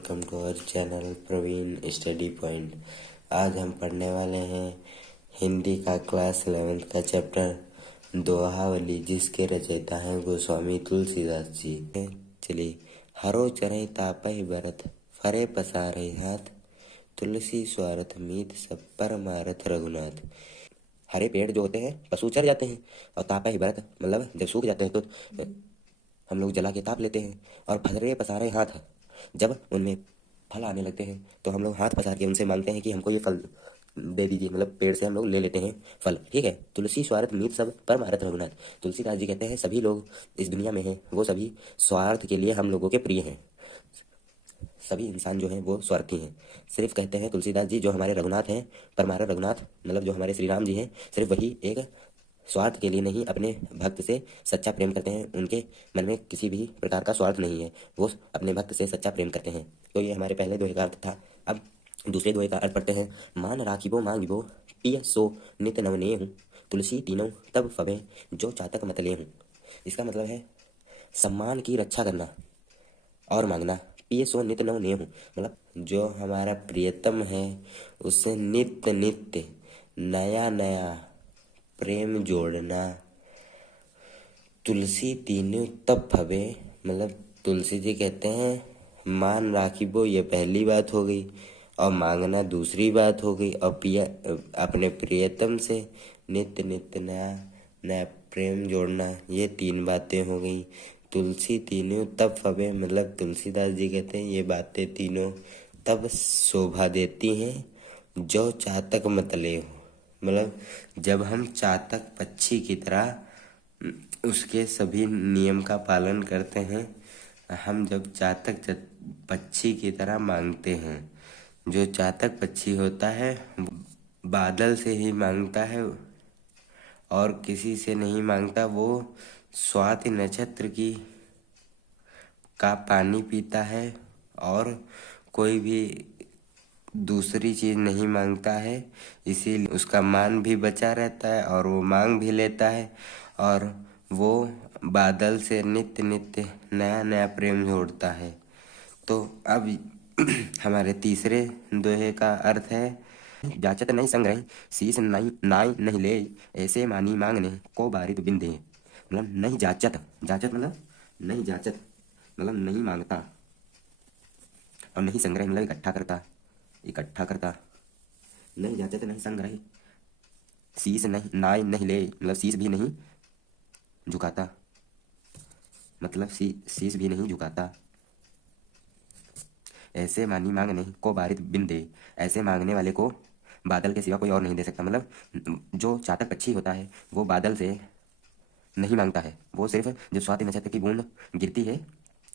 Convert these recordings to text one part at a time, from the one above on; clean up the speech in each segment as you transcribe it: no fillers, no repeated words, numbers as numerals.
Welcome to our channel Praveen study point. आज हम पढ़ने वाले हैं हिंदी का क्लास 11th का चैप्टर दोहावली, जिसके रचयिता हैं गोस्वामी तुलसीदास जी। चलिए। हरो चरई तापहि बरत, फरे पसारे हाथ, तुलसी स्वार्थ मीत सब पर मारत रघुनाथ। हरे पेड़ जो होते हैं पशु चर जाते हैं, और तापहि बरत मतलब जब सूख जाते हैं तो हम लोग जला के ताप लेते हैं। और फरे पसारे हाथ, जब उनमें फल आने लगते हैं तो हम लोग हाथ पसार के उनसे मांगते हैं कि हमको ये फल दे दीजिए, मतलब पेड़ से हम लोग ले लेते हैं फल। ठीक है। तुलसी स्वार्थ मीत सब पर मारत रघुनाथ। तुलसीदास जी कहते हैं सभी लोग इस दुनिया में हैं, वो सभी स्वार्थ के लिए हम लोगों के प्रिय हैं। सभी इंसान जो हैं वो स्वार्थी हैं। सिर्फ कहते हैं तुलसीदास जी जो हमारे रघुनाथ हैं, परमार रघुनाथ मतलब जो हमारे श्री राम जी हैं, सिर्फ वही एक स्वार्थ के लिए नहीं अपने भक्त से सच्चा प्रेम करते हैं। उनके मन में किसी भी प्रकार का स्वार्थ नहीं है, वो अपने भक्त से सच्चा प्रेम करते हैं। तो ये हमारे पहले दोहे का अर्थ था। अब दूसरे दोहे का अर्थ पढ़ते हैं। मान राखिबो मांगिबो, पिय सो नित नवने हूँ, तुलसी तीनों तब फबे जो चातक मतले हूँ। इसका मतलब है सम्मान की रक्षा करना और मांगना। पिय सो नित नवने हूँ मतलब जो हमारा प्रियतम है उससे नित्य नित्य नया नया प्रेम जोड़ना। तुलसी तीनों तब फबे मतलब तुलसी जी कहते हैं मान राखिबो ये पहली बात हो गई, और मांगना दूसरी बात हो गई, और पिया अपने प्रियतम से नित्य नित्य नया नया प्रेम जोड़ना, ये तीन बातें हो गई। तुलसी तीनों तब फबे मतलब तुलसीदास जी कहते हैं ये बातें तीनों तब शोभा देती हैं जो चातक मतले हो। मतलब जब हम चातक पक्षी की तरह उसके सभी नियम का पालन करते हैं, हम जब चातक पक्षी की तरह मांगते हैं। जो चातक पक्षी होता है बादल से ही मांगता है और किसी से नहीं मांगता। वो स्वाति नक्षत्र की का पानी पीता है और कोई भी दूसरी चीज़ नहीं मांगता है, इसीलिए उसका मान भी बचा रहता है और वो मांग भी लेता है। और वो बादल से नित्य नित्य नया नया प्रेम जोड़ता है। तो अब हमारे तीसरे दोहे का अर्थ है। जाचत नहीं संग्रह, शीश नहीं नाई नहीं ले, ऐसे मानी मांगने को बारित बिंदे। मतलब नहीं जाचत, जाचत मतलब नहीं जाचत मतलब नहीं मांगता, और नहीं संग्रह मतलब इकट्ठा करता, इकट्ठा करता। नहीं जाचत नहीं संग्रह, शीश नहीं नाई नहीं ले मतलब शीश भी नहीं झुकाता, मतलब शीश भी नहीं झुकाता। ऐसे मानी मांगने को बारित बिन दे, ऐसे मांगने वाले को बादल के सिवा कोई और नहीं दे सकता। मतलब जो चातक पक्षी होता है वो बादल से नहीं मांगता है, वो सिर्फ जब स्वाति नक्षत्र की बूंद गिरती है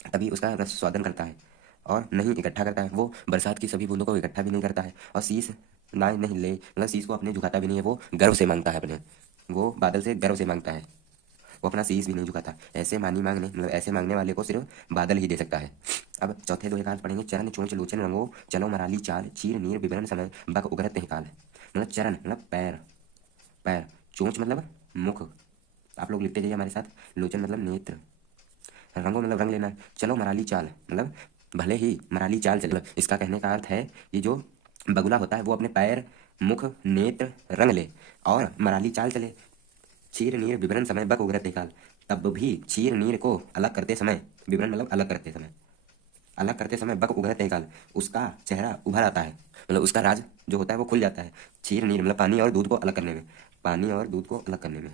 तभी उसका रस स्वादन करता है, और नहीं इकट्ठा करता है। वो बरसात की सभी बूंदों को इकट्ठा भी नहीं करता है। और शीश ना नहीं ले मतलब शीश को अपने झुकाता भी नहीं है, वो गर्व से मांगता है अपने, वो बादल से गर्व से मांगता है, वो अपना शीश भी नहीं झुकाता। ऐसे मानी मांगने मतलब ऐसे मांगने वाले को सिर्फ बादल ही दे सकता है। अब चौथे दोहे का अर्थ पढ़ेंगे। चरण चोंच लोचन रंगो, चलो मराली चाल, चीर नीर विवरण समय बक उगरत काल। मतलब चरण मतलब पैर, पैर, चोंच मतलब मुख, आप लोग लिखते जाइए हमारे साथ। लोचन मतलब नेत्र, रंगो मतलब रंग लेना, चलो मराली चाल मतलब भले ही मराली चाल चले। इसका कहने का अर्थ है कि जो बगुला होता है वो अपने पैर मुख नेत्र रंग ले और मराली चाल चले। चीर नीर विवरण समय बक उगरत निकाल, तब भी चीर नीर को अलग करते समय, विवरण मतलब अलग करते समय, अलग करते समय बक उगरत निकाल उसका चेहरा उभर आता है, मतलब उसका राज जो होता है वो खुल जाता है। चीर नीर मतलब पानी और दूध को अलग करने में, पानी और दूध को अलग करने में।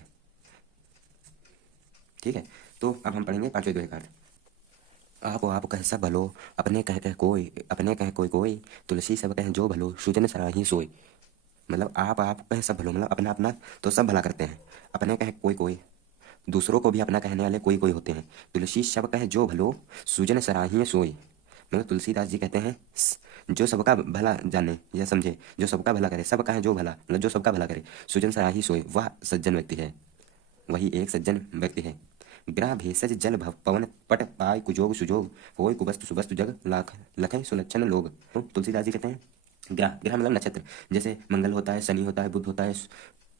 ठीक है। तो अब हम पढ़ेंगे पांचवें दोहे का अर्थ। आप कह सब भलो, अपने कह कोई, अपने कह कोई कोई, तुलसी सब कह जो भलो, सुजन सराही सोई। मतलब आप कह सब भलो मतलब अपना अपना तो सब भला करते हैं, अपने कह कोई कोई दूसरों को भी अपना कहने वाले कोई कोई होते हैं। तुलसी सब कह जो भलो, सुजन सराही सोई। मतलब तुलसीदास जी कहते हैं जो सबका भला जाने या समझे, जो सबका भला करे, सब कहे जो भला मतलब जो सबका भला करे, सुजन सराही सोई, वह सज्जन व्यक्ति है, वही एक सज्जन व्यक्ति है। ग्रह भेषज जल भव पवन पट पाय कुजोग सुजोग, होय कुबस्तु सुबस्तु जग लाख लखै सुलक्षण लोग। तो तुलसीदास जी कहते हैं ग्रह, ग्रह मतलब नक्षत्र, जैसे मंगल होता है, शनि होता है, बुध होता है,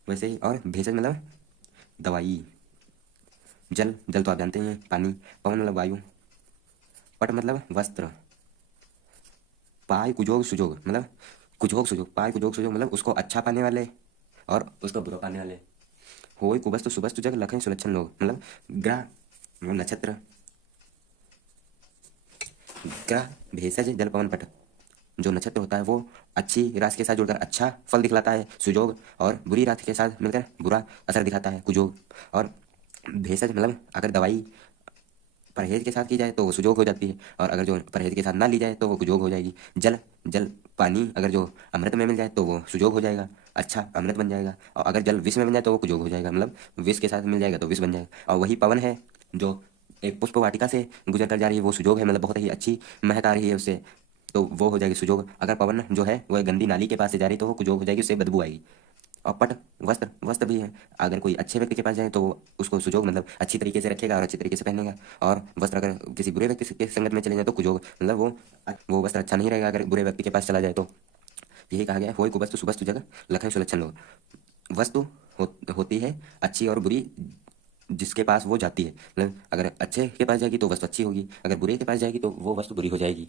वैसे ही। और भेषज मतलब दवाई, जल, जल तो आप जानते हैं पानी, पवन मतलब वायु, पट मतलब वस्त्र, पाय कुजोग सुजोग मतलब कुजोग सुजोग, पाय कुजोग सुजोग मतलब उसको अच्छा पाने वाले और उसको बुरा पाने वाले। होय कुबस्तु सुबस्तु जग लखन सुलक्षण लोग मतलब ग्रह मतलब नक्षत्र, ग्रह भेषज जल पवन पट, जो नक्षत्र होता है वो अच्छी राशि के साथ जुड़कर अच्छा फल दिखलाता है सुजोग, और बुरी राशि के साथ मिलकर बुरा असर दिखाता है कुजोग। और भेषज मतलब अगर दवाई परहेज के साथ की जाए तो वो सुजोग हो जाती है, और अगर जो परहेज के साथ ना ली जाए तो वो कुजोग हो जाएगी। जल जल पानी अगर जो अमृत में मिल जाए तो वो सुजोग हो जाएगा, अच्छा अमृत बन जाएगा। और अगर जल विष में बन जाए तो वो कुजोग हो जाएगा, मतलब विष के साथ मिल जाएगा तो विष बन जाएगा। और वही पवन है जो एक पुष्प वाटिका से गुजर कर जा रही है, वो सुजोग है, मतलब बहुत ही अच्छी महक आ रही है उससे, तो वो हो जाएगी सुजोग। अगर पवन जो है वह गंदी नाली के पास से जा रही है तो वो कुजोग हो जाएगी, उससे बदबू आएगी। और पट वस्त्र, वस्त्र भी है, अगर कोई अच्छे व्यक्ति के पास जाए तो उसको सुजोग मतलब अच्छी तरीके से रखेगा और अच्छी तरीके से पहनेगा। और वस्त्र अगर किसी बुरे व्यक्ति के संगत में चले जाए तो कुजोग मतलब वो वस्त्र अच्छा नहीं रहेगा अगर बुरे व्यक्ति के पास चला जाए तो। यही कहा गया है, होय कुबस्तु सुबस्तु जगह लखन सुलक्षण लोग। वस्तु होती है अच्छी और बुरी जिसके पास वो जाती है, मतलब अगर अच्छे के पास जाएगी तो वस्तु अच्छी होगी, अगर बुरे के पास जाएगी तो वो वस्तु बुरी हो जाएगी।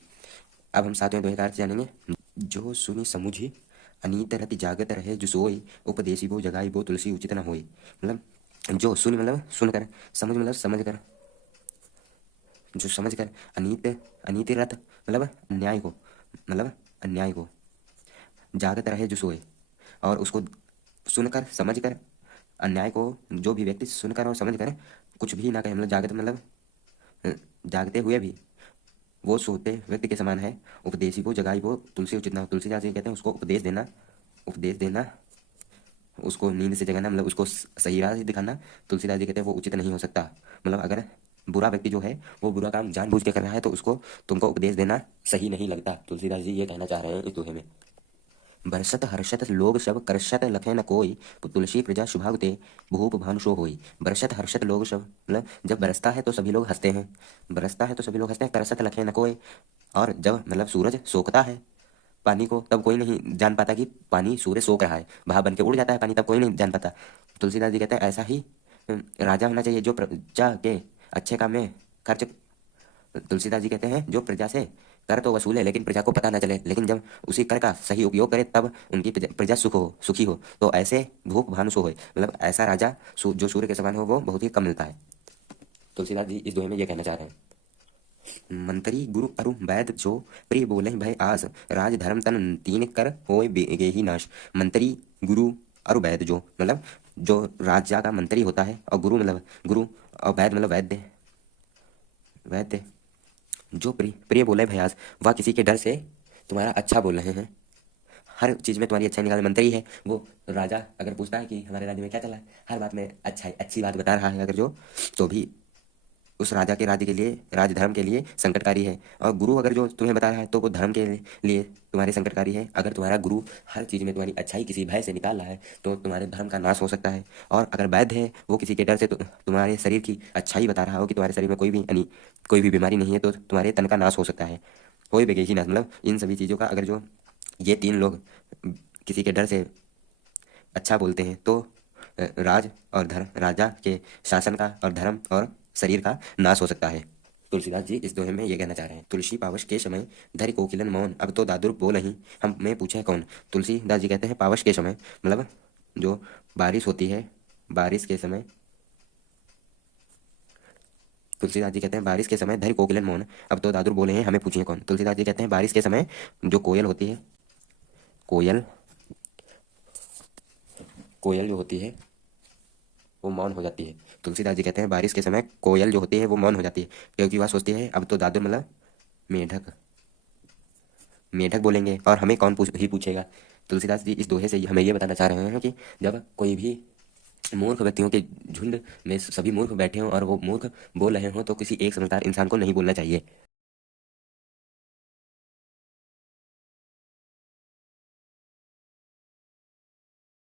अब हम सातवें दोहे का अर्थ जानेंगे। जो सुनि समुझी अनीत रति जागत रहे जो सोई, उपदेशी वो जगाई वो तुलसी उचित न होई। मतलब जो सुन मतलब सुनकर, समझ मतलब समझ कर, जो समझ कर, अनीत अनीति रत मतलब अन्याय को, मतलब अन्याय को, जागत रहे जो सोए, और उसको सुनकर समझकर, अन्याय को जो भी व्यक्ति सुनकर और समझकर कुछ भी ना कहे, मतलब जागत मतलब जागते हुए भी वो सोते व्यक्ति के समान है। उपदेशी वो जगाई वो तुलसी उचित ना हो, तुलसीदास जी कहते हैं उसको उपदेश देना, उपदेश देना, उसको नींद से जगाना मतलब उसको सही राह दिखाना, तुलसीदास जी कहते हैं वो उचित नहीं हो सकता। मतलब अगर बुरा व्यक्ति जो है वो बुरा काम जानबूझ के कर रहा है तो उसको तुमको उपदेश देना सही नहीं लगता, तुलसीदास जी ये कहना चाह रहे हैं इस दोहे में। बरसत हर्षत लोग सब करषत लखे न कोई, तुलसी प्रजा शुभागते भूप भानुषो होई। बरसत हर्षत लोग सब मतलब जब बरसता है तो सभी लोग हंसते हैं, बरसता है तो सभी लोग हंसते हैं, करषत लखे न कोई, और जब मतलब सूरज सोखता है पानी को तब कोई नहीं जान पाता कि पानी सूर्य सोख रहा है, भाप बन के उड़ जाता है पानी तब कोई नहीं जान पाता। तुलसीदास जी कहते हैं ऐसा ही राजा होना चाहिए जो प्रजा के अच्छे काम में खर्च, तुलसीदास जी कहते हैं जो प्रजा से कर तो वसूले लेकिन प्रजा को पता ना चले, लेकिन जब उसी कर का सही उपयोग करे तब उनकी प्रजा सुखी हो, तो ऐसे भूप भानुसो होए, मतलब ऐसा राजा जो सूर्य के समान हो वो बहुत ही कम मिलता है। तुलसीदास जी इस दोहे में ये कहना चाह रहे हैं। मंत्री गुरु अरु वैद जो प्रिय बोले भय आस, राज धर्म तन तीन कर होए गे ही नाश। मंत्री गुरु और वैद जो मतलब जो राजा का मंत्री होता है, और गुरु मतलब गुरु, और वैद मतलब वैद्य, वैद्य जो प्रिय प्रिय बोले भयास, वह किसी के डर से तुम्हारा अच्छा बोल रहे हैं, हर चीज में तुम्हारी अच्छाई निकाल। मंत्री है वो, राजा अगर पूछता है कि हमारे राज्य में क्या चला है, हर बात में अच्छी बात बता रहा है अगर जो, तो भी उस राजा के राज्य के लिए, राजधर्म के लिए संकटकारी है। और गुरु अगर जो तुम्हें बता रहा है तो वो धर्म के लिए तुम्हारे संकटकारी है। अगर तुम्हारा गुरु हर चीज़ में तुम्हारी अच्छाई किसी भय से निकाल रहा है तो तुम्हारे धर्म का नाश हो सकता है। और अगर वैद्य है वो किसी के डर से तुम्हारे शरीर की अच्छाई बता रहा हो कि तुम्हारे शरीर में कोई भी बीमारी नहीं है तो तुम्हारे तन का नाश हो सकता है। कोई भी नाश मतलब इन सभी चीज़ों का अगर जो ये तीन लोग किसी के डर से अच्छा बोलते हैं तो राज और धर्म, राजा के शासन का और धर्म और शरीर का नाश हो सकता है। तुलसीदास जी इस दोहे में ये कहना चाह रहे हैं। तुलसी पावश के समय धरि कोकिलन मौन, अब तो दादुर बोल नहीं हम में पूछे कौन। तुलसीदास जी कहते हैं पावश के समय मतलब जो बारिश होती है, बारिश के समय, तुलसीदास जी कहते हैं बारिश के समय धरि कोकिलन मौन, अब तो दादुर बोले हैं हमें पूछिए कौन। तुलसीदास जी कहते हैं बारिश के समय जो कोयल होती है, कोयल कोयल जो होती है वो मौन हो जाती है। तुलसीदास जी कहते हैं बारिश के समय कोयल जो होती है वो मौन हो जाती है, क्योंकि वह सोचती है अब तो दादुर मतलब मेढक मेढक बोलेंगे और हमें कौन पूछेगा। तुलसीदास जी इस दोहे से हमें ये बताना चाह रहे हैं कि जब कोई भी मूर्ख व्यक्तियों के झुंड में सभी मूर्ख बैठे हों और वो मूर्ख बोल रहे हों तो किसी एक समझदार इंसान को नहीं बोलना चाहिए।